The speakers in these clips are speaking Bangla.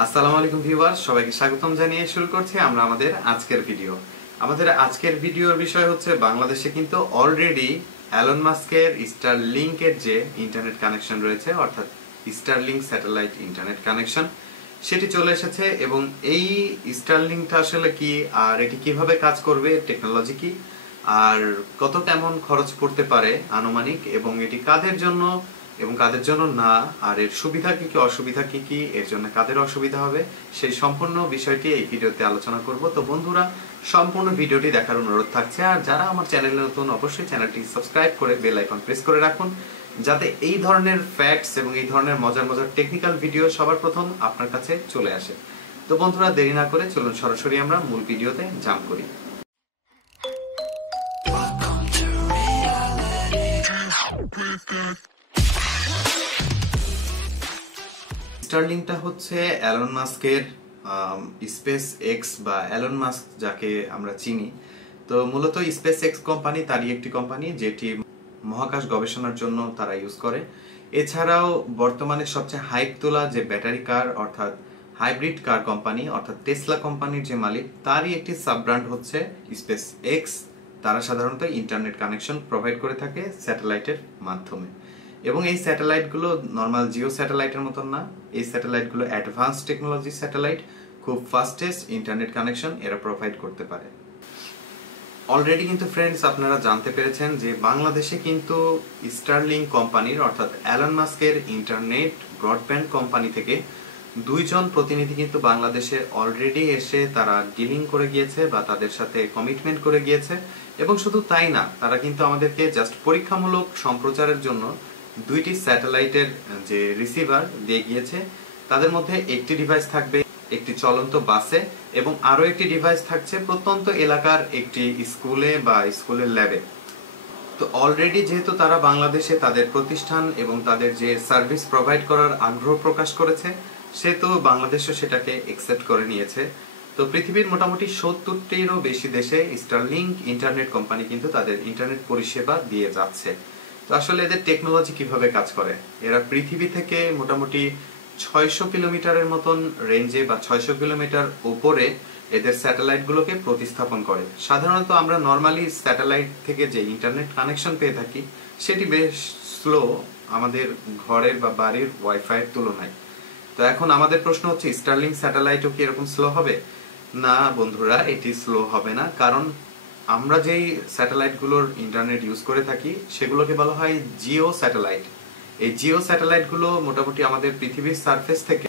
আসসালামু আলাইকুম ভিউয়ার্স, সবাইকে স্বাগতম জানিয়ে শুরু করছি আমরা আমাদের আজকের ভিডিও। আমাদের আজকের ভিডিওর বিষয় হচ্ছে বাংলাদেশে কিন্তু অলরেডি অ্যালন মাস্কের স্টারলিংকের যে ইন্টারনেট কানেকশন রয়েছে, অর্থাৎ স্টারলিংক স্যাটেলাইট ইন্টারনেট কানেকশন, সেটি চলে এসেছে। এবং এই স্টারলিংকটা আসলে কি, আর এটি কিভাবে কাজ করবে, টেকনোলজি কি, আর কত কেমন খরচ পড়তে পারে আনুমানিক, এবং এটি কাদের জন্য এবং কাদের জন্য না, আর এর সুবিধা কি কি অসুবিধা কি কি, এর জন্য কাদের অসুবিধা হবে, সেই সম্পূর্ণ বিষয়টি এই ভিডিওতে আলোচনা করব। তো বন্ধুরা, সম্পূর্ণ ভিডিওটি দেখার অনুরোধ থাকছে। আর যারা আমার চ্যানেলে নতুন, অবশ্যই চ্যানেলটি সাবস্ক্রাইব করে বেল আইকন প্রেস করে রাখুন, যাতে এই ধরনের ফ্যাক্টস এবং এই ধরনের মজার মজার টেকনিক্যাল ভিডিও সবার প্রথম আপনার কাছে চলে আসে। তো বন্ধুরা, দেরি না করে চলুন সরাসরি আমরা মূল ভিডিওতে জাম্প করি। স্টারলিংকটা হচ্ছে অ্যালন মাস্কের স্পেস এক্স বা অ্যালন মাস্ক যাকে আমরা চিনি। তো মূলত স্পেস এক্স কোম্পানি তারই একটি কোম্পানি যেটি মহাকাশ গবেষণার জন্য তারা ইউজ করে। এছাড়াও বর্তমানে সবচেয়ে হাইপ তোলা যে ব্যাটারি কার অর্থাৎ হাইব্রিড কার কোম্পানি অর্থাৎ টেসলা কোম্পানির যে মালিক, তারই একটি সাব ব্র্যান্ড হচ্ছে স্পেস এক্স। তারা সাধারণত ইন্টারনেট কানেকশন প্রোভাইড করে থাকে স্যাটেলাইটের মাধ্যমে। এবং এই স্যাটেলাইটগুলো নর্মাল জিও স্যাটেলাইটের মতন না, এই স্যাটেলাইটগুলো অ্যাডভান্স টেকনোলজি স্যাটেলাইট, খুব ফাস্টেস্ট ইন্টারনেট কানেকশন এরা প্রোভাইড করতে পারে। অলরেডি কিন্তু ফ্রেন্ডস আপনারা জানতে পেরেছেন যে বাংলাদেশে কিন্তু স্টারলিংক কোম্পানির অর্থাৎ অ্যালন মাস্কের ইন্টারনেট ব্রডব্যান্ড কোম্পানি থেকে দুইজন প্রতিনিধি কিন্তু বাংলাদেশে অলরেডি এসে তারা ডিলিং করে গিয়েছে বা তাদের সাথে কমিটমেন্ট করে গিয়েছে। এবং শুধু তাই না, তারা কিন্তু আমাদেরকে জাস্ট পরীক্ষামূলক সম্প্রচারের জন্য দুইটি স্যাটেলাইটের যে রিসিভার দিয়ে গিয়েছে। তাদের মধ্যে একটি ডিভাইস থাকবে একটি চলন্ত বাসে, এবং আরো একটি ডিভাইস থাকছে প্রত্যন্ত এলাকার একটি স্কুলে বা স্কুলের ল্যাবে। তো অলরেডি যেহেতু তারা বাংলাদেশে তাদের প্রতিষ্ঠান এবং তাদের যে সার্ভিস প্রোভাইড করার আগ্রহ প্রকাশ করেছে, সেহেতু বাংলাদেশও সেটাকে একসেপ্ট করে নিয়েছে। তো পৃথিবীর মোটামুটি 70টিরও বেশি দেশে স্টারলিংক ইন্টারনেট কোম্পানি কিন্তু তাদের ইন্টারনেট পরিষেবা দিয়ে যাচ্ছে। তো আসলে এদের টেকনোলজি কিভাবে কাজ করে, এরা পৃথিবী থেকে মোটামুটি 600 কিলোমিটারের মতন রেঞ্জে বা 600 কিলোমিটার উপরে এদের স্যাটেলাইট গুলোকে প্রতিস্থাপন করে। সাধারণত আমরা নর্মালি স্যাটেলাইট থেকে যে ইন্টারনেট কানেকশন পেয়ে থাকি সেটি বেশ স্লো আমাদের ঘরের বা বাড়ির ওয়াইফাই এর তুলনায়। তো এখন আমাদের প্রশ্ন হচ্ছে, স্টারলিংক স্যাটেলাইটও কি এরকম স্লো হবে? না বন্ধুরা, এটি স্লো হবে না। কারণ আমরা যেই স্যাটেলাইট গুলোর ইন্টারনেট ইউজ করে থাকি সেগুলোকে বলা হয় জিও স্যাটেলাইট। এই জিও স্যাটেলাইট গুলো মোটামুটি আমাদের পৃথিবীর সারফেস থেকে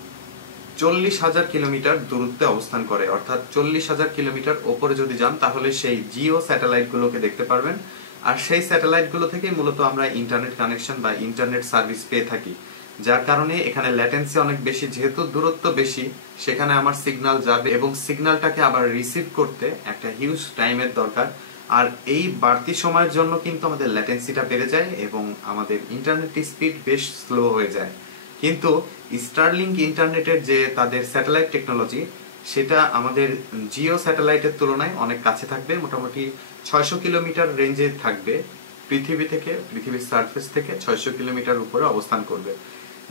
40,000 কিলোমিটার দূরত্বে অবস্থান করে। অর্থাৎ 40,000 কিলোমিটার ওপরে যদি যান তাহলে সেই জিও স্যাটেলাইট গুলোকে দেখতে পারবেন। আর সেই স্যাটেলাইট গুলো থেকে মূলত আমরা ইন্টারনেট কানেকশন বা ইন্টারনেট সার্ভিস পেয়ে থাকি, যার কারণে এখানে ল্যাটেন্সি অনেক বেশি। যেহেতু দূরত্ব বেশি, সেখানে আমার সিগন্যাল যাবে এবং সিগন্যালটাকে আবার রিসিভ করতে একটা হিউজ টাইমের দরকার। আর এই বাড়তি সময়ের জন্য কিন্তু আমাদের ল্যাটেন্সিটা বেড়ে যায় এবং আমাদের ইন্টারনেট স্পিড বেশ স্লো হয়ে যায়। কিন্তু স্টারলিংক ইন্টারনেটের যে তাদের স্যাটেলাইট টেকনোলজি, সেটা আমাদের জিও স্যাটেলাইটের তুলনায় অনেক কাছে থাকবে। মোটামুটি 600 কিলোমিটার রেঞ্জে থাকবে পৃথিবী থেকে, পৃথিবীর সারফেস থেকে 600 কিলোমিটার উপরে অবস্থান করবে।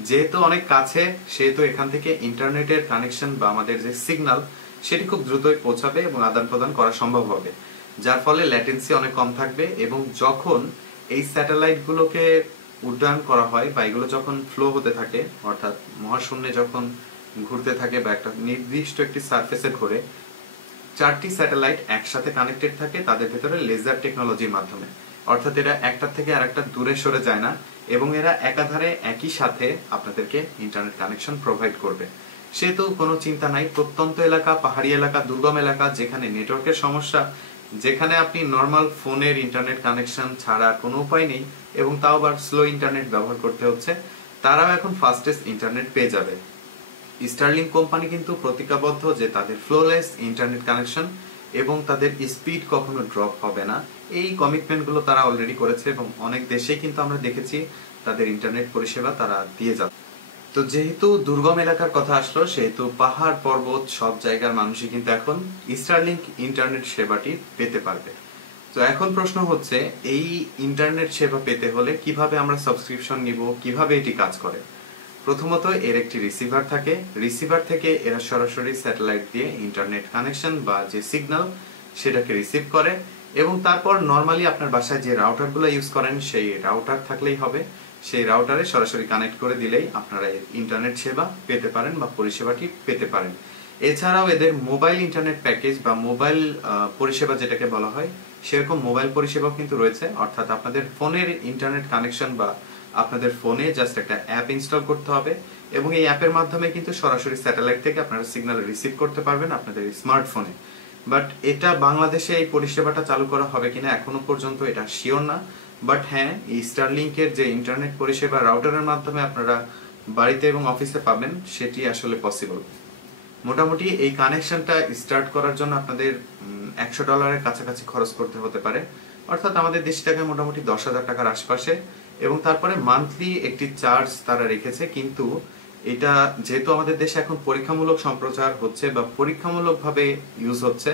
যেহেতু অনেক কাছে, সেহেতু এখান থেকে ইন্টারনেটের কানেকশন বা আমাদের যে সিগন্যাল সেটি খুব দ্রুতই পৌঁছাবে এবং আদান প্রদান করা সম্ভব হবে, যার ফলে ল্যাটেন্সি অনেক কম থাকবে। এবং যখন এই স্যাটেলাইট গুলোকে উড্ডয়ন করা হয় বা এগুলো যখন ফ্লো হতে থাকে, অর্থাৎ মহাশূন্যে যখন ঘুরতে থাকে বা একটা নির্দিষ্ট একটি সারফেসে ঘুরে, 4টি স্যাটেলাইট একসাথে কানেক্টেড থাকে তাদের ভেতরে লেজার টেকনোলজির মাধ্যমে। অর্থাৎ এরা একটার থেকে আরেকটা দূরে সরে যায় না এবং এরা একাধারে একই সাথে আপনাদেরকে ইন্টারনেট কানেকশন প্রোভাইড করবে। সেহেতু কোনো চিন্তা নাই। প্রত্যন্ত এলাকা, পাহাড়ি এলাকা, দুর্গম এলাকা, যেখানে নেটওয়ার্কের সমস্যা, যেখানে আপনি নর্মাল ফোনের ইন্টারনেট কানেকশন ছাড়া কোনো উপায় নেই এবং তাও আবার স্লো ইন্টারনেট ব্যবহার করতে হচ্ছে, তারাও এখন ফাস্টেস্ট ইন্টারনেট পেয়ে যাবে। স্টারলিংক কোম্পানি কিন্তু প্রতিজ্ঞাবদ্ধ যে তাদের ফ্লোলেস ইন্টারনেট কানেকশন এবং তাদের স্পিড কখনো ড্রপ হবে না। এই কমিটমেন্ট গুলো তারা অলরেডি করেছে এবং অনেক দেশেই কিন্তু আমরা দেখেছি তাদের ইন্টারনেট পরিষেবা তারা দিয়ে যাচ্ছে। তো যেহেতু দুর্গম এলাকার কথা আসলো, সেহেতু পাহাড় পর্বত সব জায়গার মানুষই কিন্তু এখন স্টারলিংক ইন্টারনেট সেবাটি পেতে পারবে। তো এখন প্রশ্ন হচ্ছে, এই ইন্টারনেট সেবা পেতে হলে কিভাবে আমরা সাবস্ক্রিপশন নিব, কিভাবে এটি কাজ করে? প্রথমত এর একটি রিসিভার থাকে, রিসিভার থেকে এরা সরাসরি স্যাটেলাইট দিয়ে ইন্টারনেট কানেকশন বা যে সিগন্যাল সেটাকে রিসিভ করে, এবং তারপর নর্মালি আপনার বাসায় যে রাউটারগুলো ইউজ করেন সেই রাউটার থাকলেই হবে, সেই রাউটারে সরাসরি কানেক্ট করে দিলেই আপনারা ইন্টারনেট সেবা পেতে পারেন বা পরিষেবাটি পেতে পারেন। এছাড়াও এদের মোবাইল ইন্টারনেট প্যাকেজ বা মোবাইল পরিষেবা যেটাকে বলা হয় সেরকম মোবাইল পরিষেবাও কিন্তু রয়েছে, অর্থাৎ আপনাদের ফোনের ইন্টারনেট কানেকশন বা আপনাদের ফোনে জাস্ট একটা অ্যাপ ইনস্টল করতে হবে এবং এই অ্যাপের মাধ্যমে কিন্তু সরাসরি স্যাটেলাইট থেকে আপনারা সিগন্যাল রিসিভ করতে পারবেন আপনাদের স্মার্টফোনে। বাট এটা বাংলাদেশে এই পরিষেবাটা চালু করা হবে কিনা এখনো পর্যন্ত এটা শিওর না, বাট হ্যাঁ এই স্টারলিংকের যে ইন্টারনেট পরিষেবা রাউটারের মাধ্যমে আপনারা বাড়িতে এবং অফিসে পাবেন সেটি আসলে পসিবল। মোটামুটি এই কানেকশনটা স্টার্ট করার জন্য আপনাদের $100 কাছাকাছি খরচ করতে হতে পারে, অর্থাৎ আমাদের দেশ টাকায় মোটামুটি 10,000 টাকার আশপাশে, এবং তারপরে মান্থলি একটি চার্জ তারা রেখেছে। কিন্তু এটা যেহেতু আমাদের দেশে এখন পরীক্ষামূলক সম্প্রচার হচ্ছে বা পরীক্ষামূলকভাবে ইউজ হচ্ছে,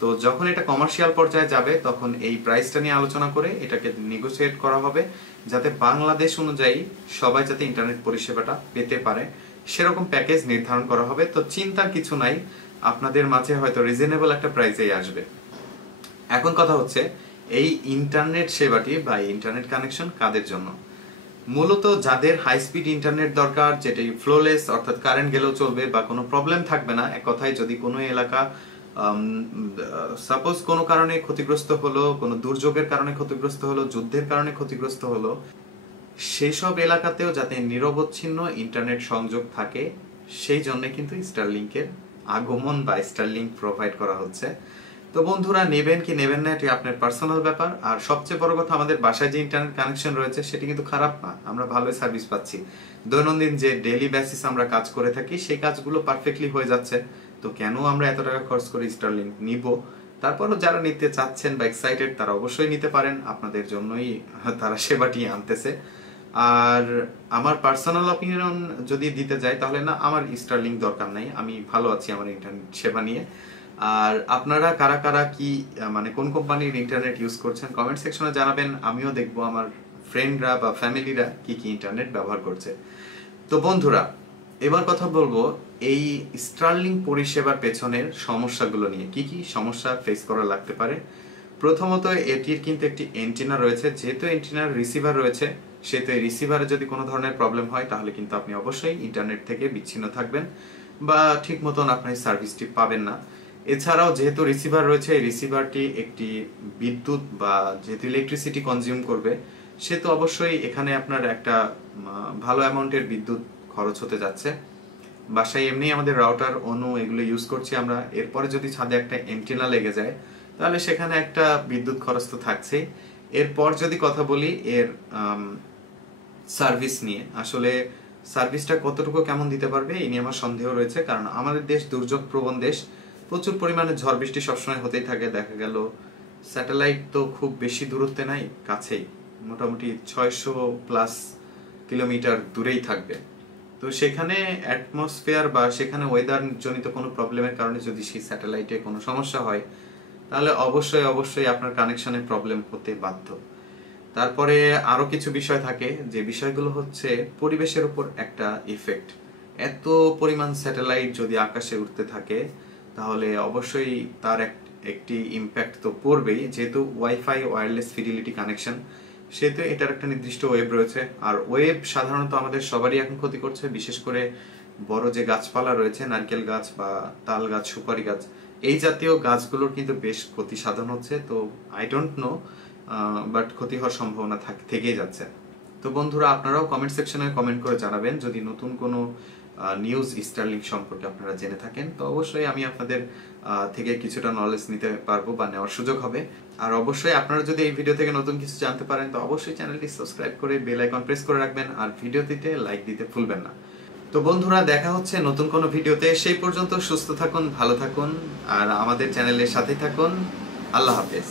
তো যখন এটা কমার্শিয়াল পর্যায়ে যাবে তখন এই প্রাইসটা নিয়ে আলোচনা করে এটাকে নেগোসিয়েট করা হবে যাতে বাংলাদেশ অনুযায়ী সবাই যাতে ইন্টারনেট পরিষেবাটা পেতে পারে সেরকম প্যাকেজ নির্ধারণ করা হবে। তো চিন্তার কিছু নাই, আপনাদের মাঝে হয়তো রিজনেবল একটা প্রাইসেই আসবে। এখন কথা হচ্ছে এই ইন্টারনেট সেবাটি বা ইন্টারনেট কানেকশন কাদের জন্য? মূলত যাদের হাই স্পিড ইন্টারনেট দরকার, যেটি ফ্লোলেস অর্থাৎ কারেন্ট গেলেও চলবে বা কোনো প্রবলেম থাকবে না, এক কথায় যদি কোনো এলাকা সাপোজ কোনো কারণে ক্ষতিগ্রস্ত হলো, কোনো দুর্যোগের কারণে ক্ষতিগ্রস্ত হলো, যুদ্ধের কারণে ক্ষতিগ্রস্ত হলো, সেই সব এলাকাতেও যাতে নিরবচ্ছিন্ন ইন্টারনেট সংযোগ থাকে সেই জন্য কিন্তু স্টারলিংকের আগমন বা স্টারলিংক প্রোভাইড করা হচ্ছে। তো বন্ধুরা, নেবেন কি নেবেন না এটি আপনার পার্সোনাল ব্যাপার। আর সবচেয়ে বড় কথা, আমাদের বাসায় যে ইন্টারনেট কানেকশন রয়েছে সেটি কিন্তু খারাপ না, আমরা ভালোই সার্ভিস পাচ্ছি। দৈনন্দিন যে ডেইলি বেসিস আমরা কাজ করে থাকি সেই কাজগুলো পারফেক্টলি হয়ে যাচ্ছে। তো কেন আমরা এত টাকা খরচ করে স্টারলিংক নিব? তারপরও যারা নিতে চাচ্ছেন বা এক্সাইটেড তারা অবশ্যই নিতে পারেন, আপনাদের জন্যই তারা সেবাটি আনতেছে। আর আমার পার্সোনাল অপিনিয়ন যদি দিতে যাই তাহলে না, আমার স্টারলিংক দরকার নাই, আমি ভালো আছি আমার ইন্টারনেট সেবা নিয়ে। আর আপনারা কারা কারা কি মানে কোন কোম্পানির ইন্টারনেট ইউজ করছেন কমেন্ট সেকশনে জানাবেন, আমিও দেখবো আমার ফ্রেন্ডরা বা ফ্যামিলিরা কি কি ইন্টারনেট ব্যবহার করছে। তো বন্ধুরা, এবার কথা বলবো এই স্টারলিংক পরিষেবার পেছনের সমস্যাগুলো নিয়ে, কি কি সমস্যা ফেস করা লাগতে পারে। প্রথমত, এটির কিন্তু একটি এন্টিনা রয়েছে, যেহেতু এন্টিনার রিসিভার রয়েছে সেহেতু এই রিসিভারে যদি কোনো ধরনের প্রবলেম হয় তাহলে কিন্তু আপনি অবশ্যই ইন্টারনেট থেকে বিচ্ছিন্ন থাকবেন বা ঠিক মতন আপনি সার্ভিসটি পাবেন না। এছাড়াও যেহেতু রিসিভার রয়েছে, এই রিসিভারটি একটি বিদ্যুৎ বা যেহেতু ইলেকট্রিসিটি কনজিউম করবে সেহেতু অবশ্যই এখানে আপনার একটা ভালো অ্যামাউন্টের বিদ্যুৎ খরচ হতে যাচ্ছে। বাসায় এমনি আমাদের রাউটার অনু এগুলো ইউজ করছি আমরা, এরপরে যদি ছাদে একটা এন্টিনা লেগে যায় তাহলে সেখানে একটা বিদ্যুৎ খরচ তো থাকছেই। এরপর যদি কথা বলি এর সার্ভিস নিয়ে, আসলে সার্ভিসটা কতটুকু কেমন দিতে পারবে এই নিয়ে আমার সন্দেহ রয়েছে, কারণ আমাদের দেশ দুর্যোগ প্রবণ দেশ, প্রচুর পরিমাণে ঝড় বৃষ্টি সবসময় হতেই থাকে। দেখা গেল স্যাটেলাইট তো খুব বেশি দূরত্বে নাই, কাছেই, মোটামুটি 600+ কিলোমিটার দূরেই থাকবে। তো সেখানে অ্যাটমসফিয়ার বা সেখানে ওয়েদার জনিত কোনো প্রবলেমের কারণে যদি সেই স্যাটেলাইটে কোনো সমস্যা হয় তাহলে অবশ্যই অবশ্যই আপনার কানেকশনে প্রবলেম হতে বাধ্য। তারপরে আরো কিছু বিষয় থাকে, যে বিষয়গুলো হচ্ছে পরিবেশের উপর একটা ইফেক্ট। এত পরিমাণ স্যাটেলাইট যদি আকাশে উঠতে থাকে তাহলে অবশ্যই তার একটি ইম্প্যাক্ট তো পড়বেই। যেহেতু ওয়াইফাই ওয়্যারলেস ফিডিলিটি কানেকশন, সেহেতু এটার একটা নির্দিষ্ট ওয়েব রয়েছে। আর ওয়েব সাধারণত আমাদের সবারই এখন ক্ষতি করছে, বিশেষ করে বড় যে গাছপালা রয়েছে, নারকেল গাছ বা তাল গাছ, সুপারি গাছ, এই জাতীয় গাছগুলোর কিন্তু বেশ ক্ষতি সাধন হচ্ছে। তো আই ডোন্ট নো, বাট ক্ষতি হওয়ার সম্ভাবনা থেকেই যাচ্ছে। তো বন্ধুরা, আপনারাও কমেন্ট সেকশনে কমেন্ট করে জানাবেন যদি নতুন কোনো নিউজ স্টারলিংক সম্পর্কে আপনারা জেনে থাকেন। তো অবশ্যই আমি আপনাদের থেকে কিছুটা নলেজ নিতে পারবো বা নেওয়ার সুযোগ হবে। আর অবশ্যই আপনারা যদি এই ভিডিও থেকে নতুন কিছু জানতে পারেন তো অবশ্যই চ্যানেলটি সাবস্ক্রাইব করে বেল আইকন প্রেস করে রাখবেন, আর ভিডিওটিতে লাইক দিতে ভুলবেন না। তো বন্ধুরা, দেখা হচ্ছে নতুন কোনো ভিডিওতে। সেই পর্যন্ত সুস্থ থাকুন, ভালো থাকুন, আর আমাদের চ্যানেলের সাথেই থাকুন। আল্লাহ হাফেজ।